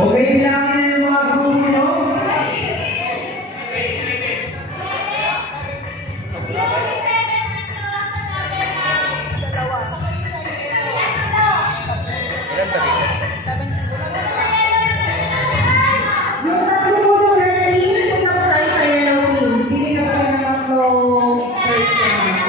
Okay, bilangin na yung mga grupo nyo. Yung tatlo mo yung ready, punta po tayo sa yellow team. Bili na po tayo ng tatlong first round.